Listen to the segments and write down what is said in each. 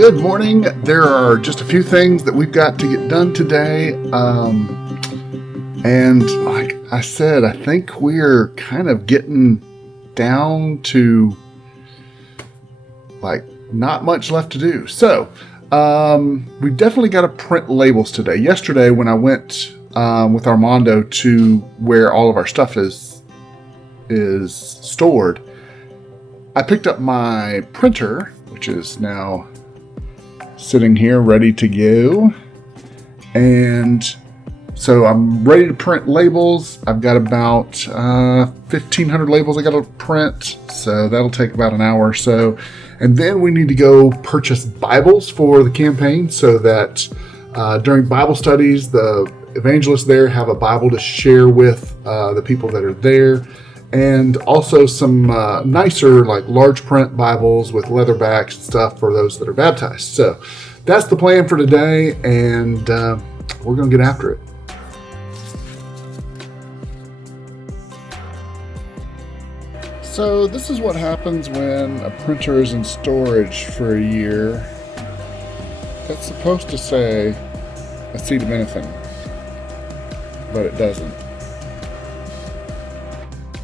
Good morning. There are just a few things that we've got to get done today. And like I said, I think we're kind of getting down to like not much left to do. So we've definitely got to print labels today. Yesterday when I went with Armando to where all of our stuff is stored, I picked up my printer, which is now sitting here ready to go. And so I'm ready to print labels. I've got about 1,500 labels I got to print. So that'll take about an hour or so. And then we need to go purchase Bibles for the campaign so that during Bible studies, the evangelists there have a Bible to share with the people that are there. And also some nicer, like large print Bibles with leather backs and stuff for those that are baptized. So that's the plan for today, and we're going to get after it. So this is what happens when a printer is in storage for a year. That's supposed to say acetaminophen, but it doesn't.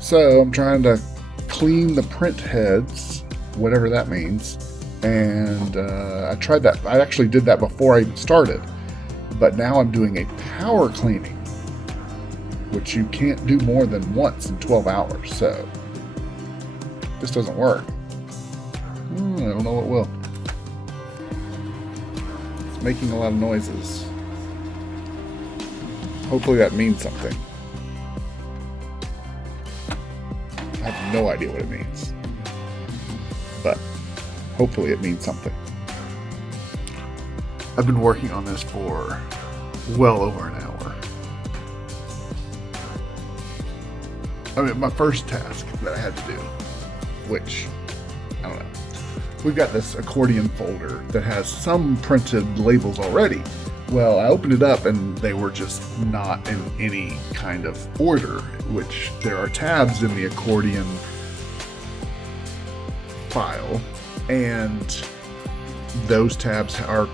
So I'm trying to clean the print heads, whatever that means. And I tried that. I actually did that before I even started. But now I'm doing a power cleaning, which you can't do more than once in 12 hours. So this doesn't work. I don't know what will. It's making a lot of noises. Hopefully that means something. I have no idea what it means, but hopefully it means something. I've been working on this for well over an hour. I mean, my first task that I had to do, which, I don't know, we've got this accordion folder that has some printed labels already. Well, I opened it up and they were just not in any kind of order, which there are tabs in the accordion file, and those tabs are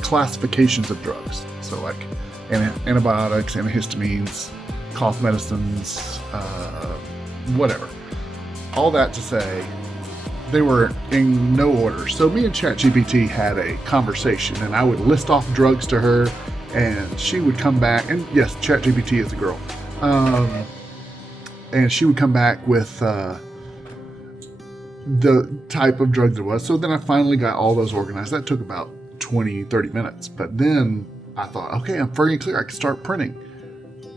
classifications of drugs. So like antibiotics, antihistamines, cough medicines, whatever. All that to say, they were in no order. So me and ChatGPT had a conversation, and I would list off drugs to her, and she would come back. And yes, ChatGPT is a girl. And she would come back with the type of drugs it was. So then I finally got all those organized. That took about 20, 30 minutes. But then I thought, okay, I'm free and clear. I can start printing.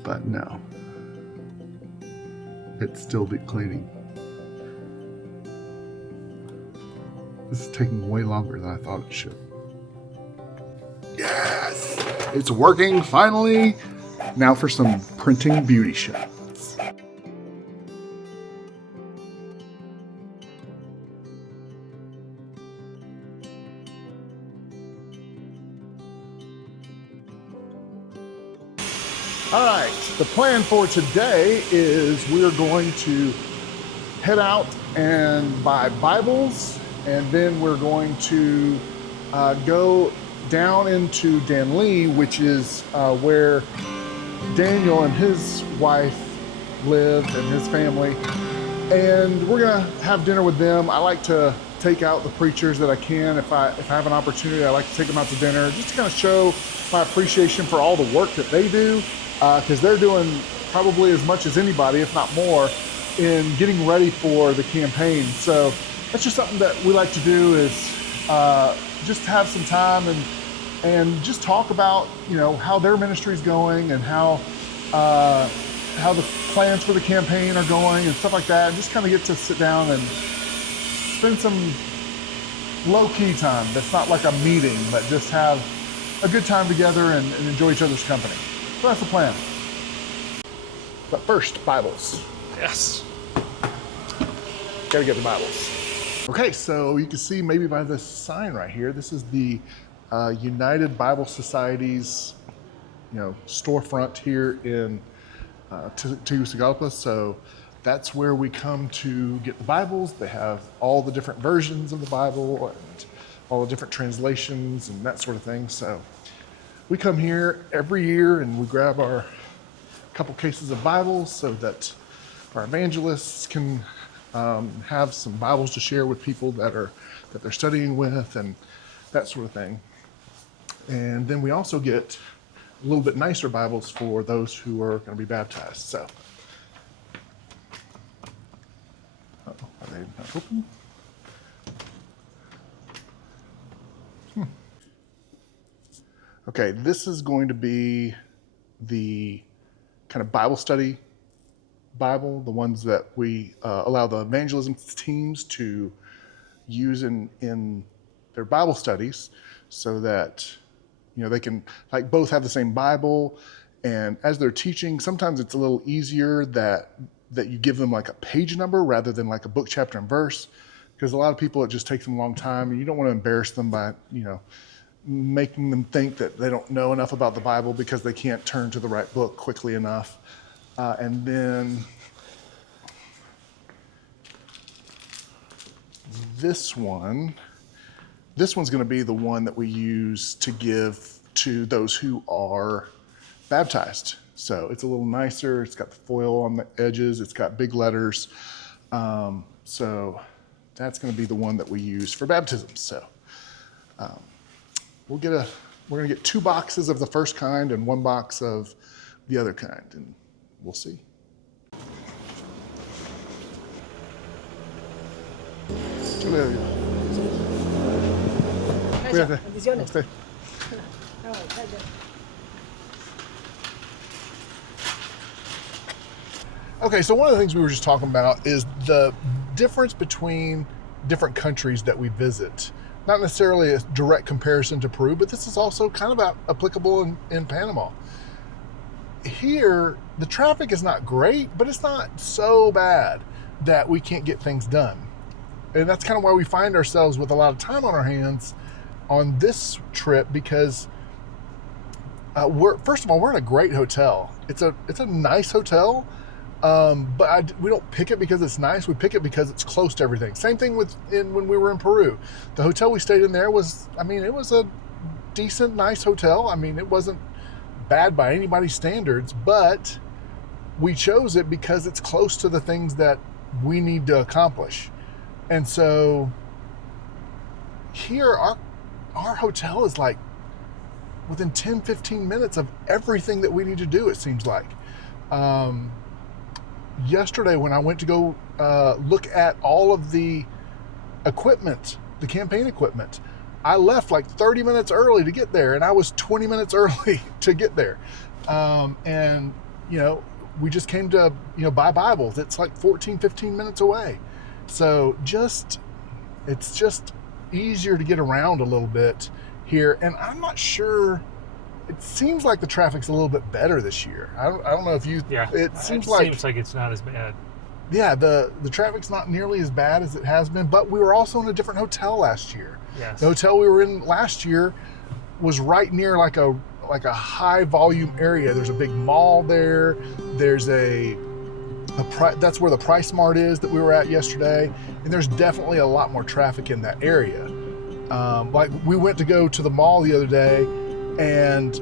But no. It's still deep cleaning. This is taking way longer than I thought it should. Yes! It's working, finally! Now for some printing beauty shots. Alright, the plan for today is we're going to head out and buy Bibles. And then we're going to go down into Danley, which is where Daniel and his wife live and his family. And we're gonna have dinner with them. I like to take out the preachers that I can. If I have an opportunity, I like to take them out to dinner, just to kind of show my appreciation for all the work that they do, because they're doing probably as much as anybody, if not more, in getting ready for the campaign. So that's just something that we like to do, is just have some time and just talk about, you know, how their ministry is going and how the plans for the campaign are going and stuff like that. And just kind of get to sit down and spend some low-key time. That's not like a meeting, but just have a good time together and enjoy each other's company. So that's the plan. But first, Bibles. Yes. Gotta get the Bibles. Okay, so you can see maybe by this sign right here, this is the United Bible Society's, storefront here in Tegucigalpa. So that's where we come to get the Bibles. They have all the different versions of the Bible, and all the different translations and that sort of thing. So we come here every year and we grab our couple cases of Bibles so that our evangelists can have some Bibles to share with people that they're studying with and that sort of thing. And then we also get a little bit nicer Bibles for those who are going to be baptized. So, are they not open? Okay, this is going to be the kind of Bible study Bible, the ones that we allow the evangelism teams to use in their Bible studies, so that they can like both have the same Bible, and as they're teaching, sometimes it's a little easier that you give them like a page number rather than like a book, chapter, and verse, because a lot of people, it just takes them a long time, and you don't want to embarrass them by making them think that they don't know enough about the Bible because they can't turn to the right book quickly enough. And then this one's going to be the one that we use to give to those who are baptized. So it's a little nicer. It's got the foil on the edges. It's got big letters. So that's going to be the one that we use for baptism. So we're going to get 2 boxes of the first kind and 1 box of the other kind, and we'll see. Bendiciones. Okay, so one of the things we were just talking about is the difference between different countries that we visit. Not necessarily a direct comparison to Peru, but this is also kind of applicable in Panama. Here, the traffic is not great, but it's not so bad that we can't get things done. And that's kind of why we find ourselves with a lot of time on our hands on this trip, because first of all, we're in a great hotel. It's a nice hotel, but we don't pick it because it's nice. We pick it because it's close to everything. Same thing when we were in Peru. The hotel we stayed in there was a decent, nice hotel. It wasn't bad by anybody's standards, but we chose it because it's close to the things that we need to accomplish. And so here, our hotel is like within 10, 15 minutes of everything that we need to do, it seems like. Yesterday, when I went to go look at all of the equipment, the campaign equipment, I left like 30 minutes early to get there, and I was 20 minutes early to get there. And we just came to, buy Bibles. It's like 14, 15 minutes away. So it's just easier to get around a little bit here. And I'm not sure, it seems like the traffic's a little bit better this year. I don't know if you, it seems like it's not as bad. Yeah, the traffic's not nearly as bad as it has been, but we were also in a different hotel last year. Yes. The hotel we were in last year was right near like a high volume area. There's a big mall there. There's that's where the Price Mart is that we were at yesterday, and there's definitely a lot more traffic in that area. Like we went to go to the mall the other day, and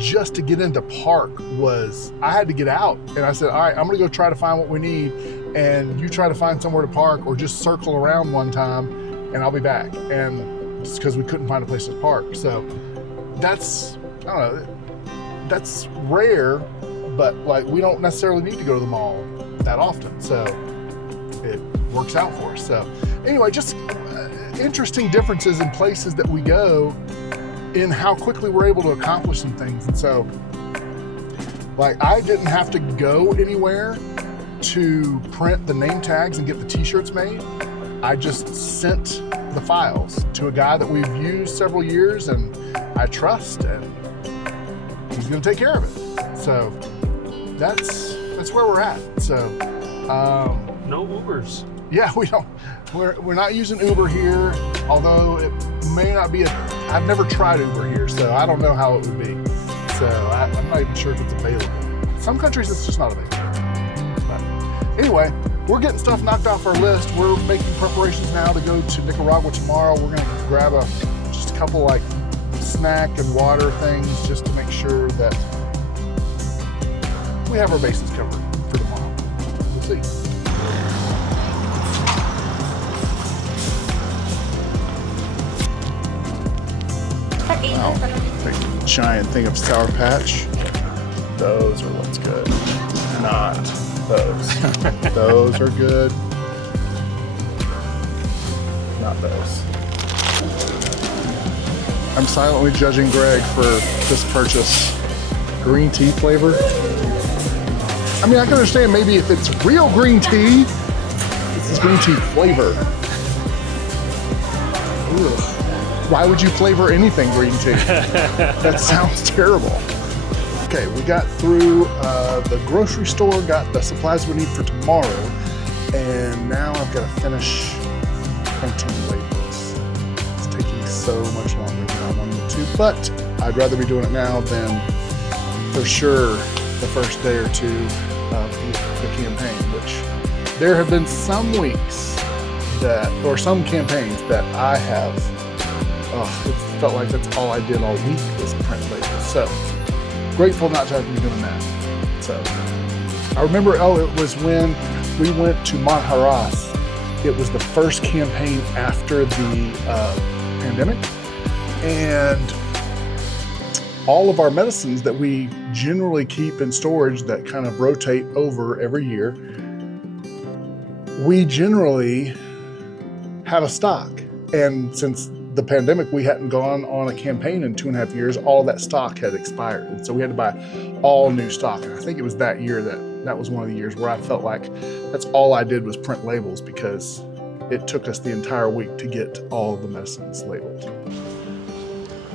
just to get into park I had to get out, and I said, all right, I'm gonna go try to find what we need, and you try to find somewhere to park or just circle around one time, and I'll be back. And just because we couldn't find a place to park. So that's rare, but like we don't necessarily need to go to the mall that often, so it works out for us. So anyway, just interesting differences in places that we go in how quickly we're able to accomplish some things. And so like I didn't have to go anywhere to print the name tags and get the t-shirts made. I just sent the files to a guy that we've used several years and I trust, and he's going to take care of it. So that's where we're at. So no Ubers. Yeah, we're not using Uber here, although it may not be I've never tried Uber here, so I don't know how it would be. So I'm not even sure if it's available. Some countries it's just not available. But anyway, we're getting stuff knocked off our list. We're making preparations now to go to Nicaragua tomorrow. We're gonna grab just a couple like snack and water things just to make sure that we have our bases covered for tomorrow. We'll see. Wow, take a giant thing of Sour Patch. Those are what's good. Not those. Those are good. Not those. I'm silently judging Greg for this purchase. Green tea flavor. I mean, I can understand maybe if it's real green tea. This is green tea flavor. Ugh. Why would you flavor anything green tea? That sounds terrible. Okay, we got through the grocery store, got the supplies we need for tomorrow, and now I've got to finish printing labels. It's taking so much longer than I wanted to, but I'd rather be doing it now than for sure the first day or two of the campaign, which there have been some weeks or some campaigns that I have, it felt like that's all I did all week was print labels. So grateful not to have to be doing that. So I remember, it was when we went to Monteras. It was the first campaign after the pandemic. And all of our medicines that we generally keep in storage that kind of rotate over every year, we generally have a stock. And since the pandemic, we hadn't gone on a campaign in 2.5 years, all of that stock had expired. And so we had to buy all new stock. And I think it was that year that was one of the years where I felt like that's all I did was print labels, because it took us the entire week to get all of the medicines labeled.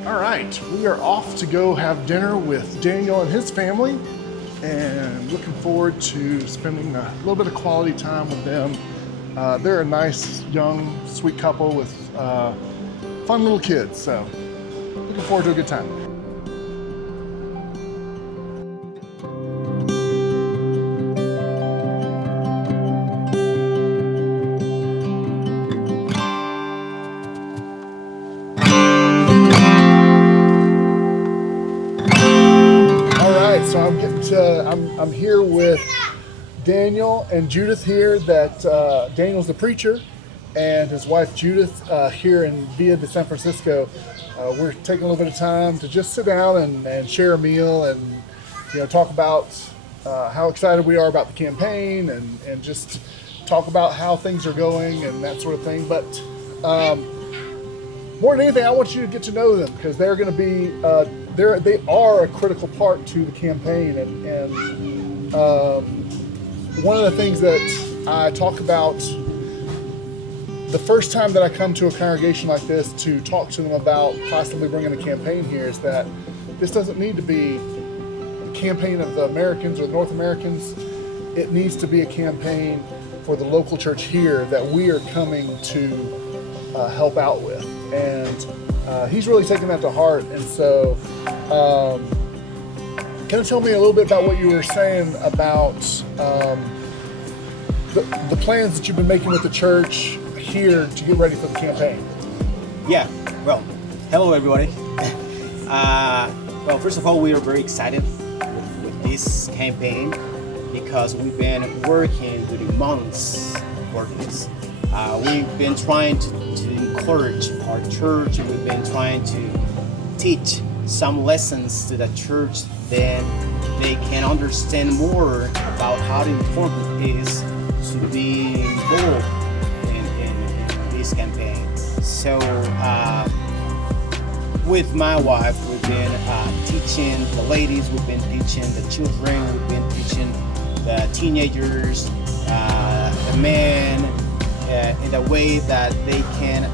All right, we are off to go have dinner with Daniel and his family, and looking forward to spending a little bit of quality time with them. They're a nice, young, sweet couple with fun little kids, so looking forward to a good time. All right, so I'm here with Daniel and Judith here. Daniel's the preacher, and his wife Judith here in Villa de San Francisco. We're taking a little bit of time to just sit down and share a meal and talk about how excited we are about the campaign and just talk about how things are going and that sort of thing. But more than anything, I want you to get to know them, because they're going to be they are a critical part to the campaign. And one of the things that I talk about the first time that I come to a congregation like this to talk to them about possibly bringing a campaign here is that this doesn't need to be a campaign of the Americans or the North Americans. It needs to be a campaign for the local church here that we are coming to help out with. And he's really taken that to heart. And so kind of tell me a little bit about what you were saying about the plans that you've been making with the church here to get ready for the campaign. Yeah, well, hello everybody. Well, first of all, we are very excited with this campaign because we've been working during months for this. We've been trying to encourage our church, and we've been trying to teach some lessons to the church, then they can understand more about how important it is to be involved in this campaign. So with my wife, we've been teaching the ladies, we've been teaching the children, we've been teaching the teenagers, the men, in a way that they can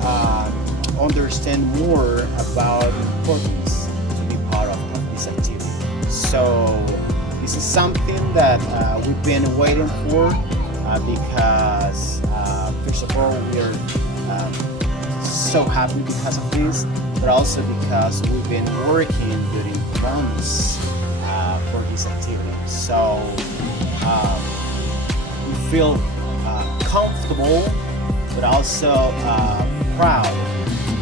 understand more about the importance to be part of this activity. So this is something that we've been waiting for because first of all, we're so happy because of this, but also because we've been working during months for this activity. So we feel comfortable, but also proud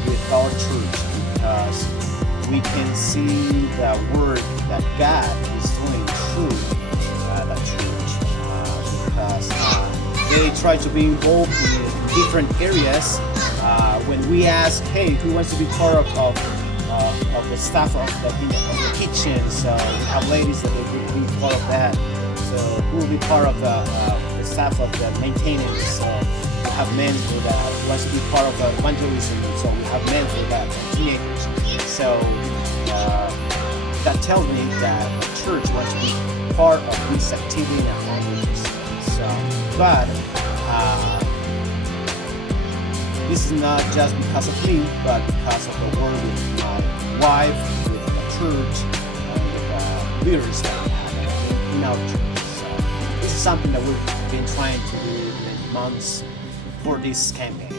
with our church because we can see the work that God is doing through the church because they try to be involved in different areas. When we ask, hey, who wants to be part of the staff of the kitchen, so we have ladies that will be part of that. So who will be part of the staff of the maintenance? So we have men for that. Who wants to be part of the evangelism? So we have men for that. Teenagers. So that tells me that the church wants to be part of this activity in 100%. So, but this is not just because of me, but because of the work with my wife, with the church, and with the leaders that we have in our church. So this is something that we've been trying to do in months for this campaign.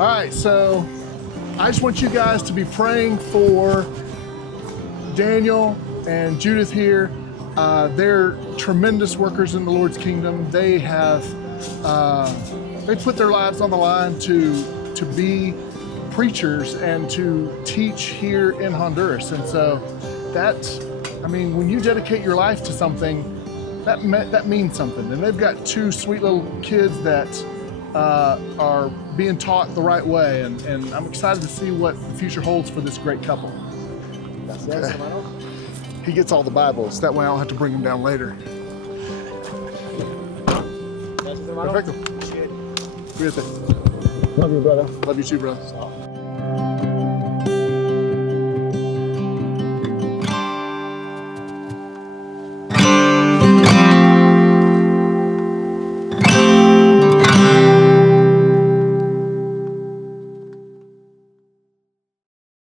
All right, so I just want you guys to be praying for Daniel and Judith here. They're tremendous workers in the Lord's kingdom. They have they put their lives on the line to be preachers and to teach here in Honduras. And so when you dedicate your life to something, that means something. And they've got two sweet little kids that are being taught the right way. And I'm excited to see what the future holds for this great couple. Okay. He gets all the Bibles. That way I don't have to bring them down later. Perfecto. Cuídate. Love you, brother. Love you too, brother.